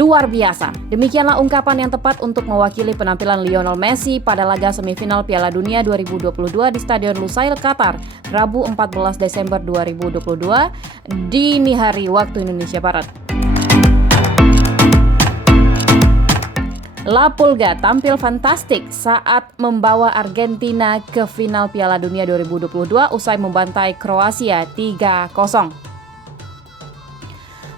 Luar biasa. Demikianlah ungkapan yang tepat untuk mewakili penampilan Lionel Messi pada laga semifinal Piala Dunia 2022 di Stadion Lusail, Qatar, Rabu 14 Desember 2022, dini hari waktu Indonesia Barat. La Pulga tampil fantastik saat membawa Argentina ke final Piala Dunia 2022 usai membantai Kroasia 3-0.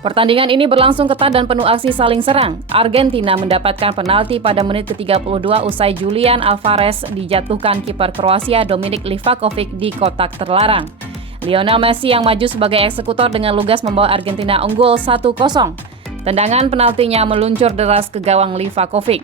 Pertandingan ini berlangsung ketat dan penuh aksi saling serang. Argentina mendapatkan penalti pada menit ke-32 usai Julian Alvarez dijatuhkan kiper Kroasia Dominik Livakovic di kotak terlarang. Lionel Messi yang maju sebagai eksekutor dengan lugas membawa Argentina unggul 1-0. Tendangan penaltinya meluncur deras ke gawang Livakovic.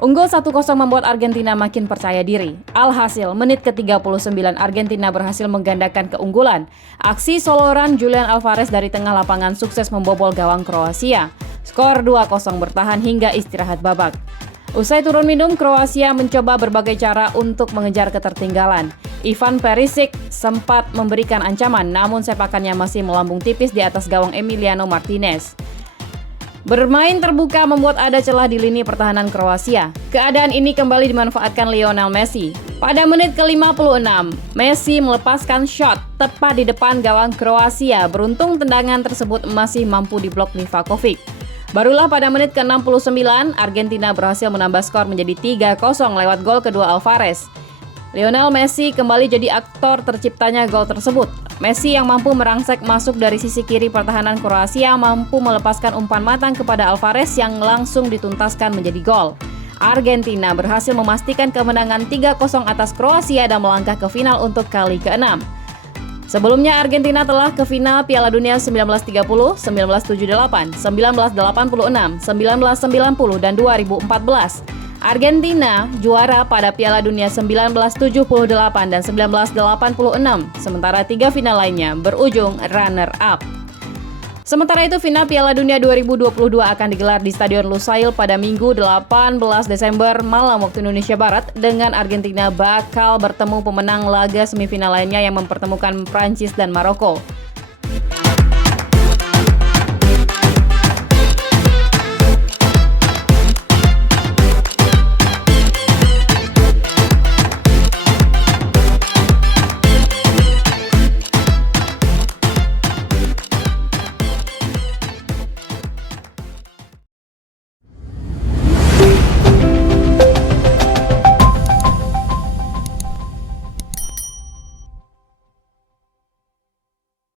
Unggul 1-0 membuat Argentina makin percaya diri. Alhasil, menit ke-39 Argentina berhasil menggandakan keunggulan. Aksi soloran Julian Alvarez dari tengah lapangan sukses membobol gawang Kroasia. Skor 2-0 bertahan hingga istirahat babak. Usai turun minum, Kroasia mencoba berbagai cara untuk mengejar ketertinggalan. Ivan Perisic sempat memberikan ancaman, namun sepakannya masih melambung tipis di atas gawang Emiliano Martinez. Bermain terbuka membuat ada celah di lini pertahanan Kroasia. Keadaan ini kembali dimanfaatkan Lionel Messi. Pada menit ke-56, Messi melepaskan shot tepat di depan gawang Kroasia. Beruntung tendangan tersebut masih mampu diblok Livakovic. Barulah pada menit ke-69, Argentina berhasil menambah skor menjadi 3-0 lewat gol kedua Alvarez. Lionel Messi kembali jadi aktor terciptanya gol tersebut. Messi yang mampu merangsek masuk dari sisi kiri pertahanan Kroasia mampu melepaskan umpan matang kepada Alvarez yang langsung dituntaskan menjadi gol. Argentina berhasil memastikan kemenangan 3-0 atas Kroasia dan melangkah ke final untuk kali ke-6. Sebelumnya Argentina telah ke final Piala Dunia 1930, 1978, 1986, 1990, dan 2014. Argentina juara pada Piala Dunia 1978 dan 1986, sementara 3 final lainnya berujung runner-up. Sementara itu, final Piala Dunia 2022 akan digelar di Stadion Lusail pada Minggu 18 Desember malam waktu Indonesia Barat, dengan Argentina bakal bertemu pemenang laga semifinal lainnya yang mempertemukan Prancis dan Maroko.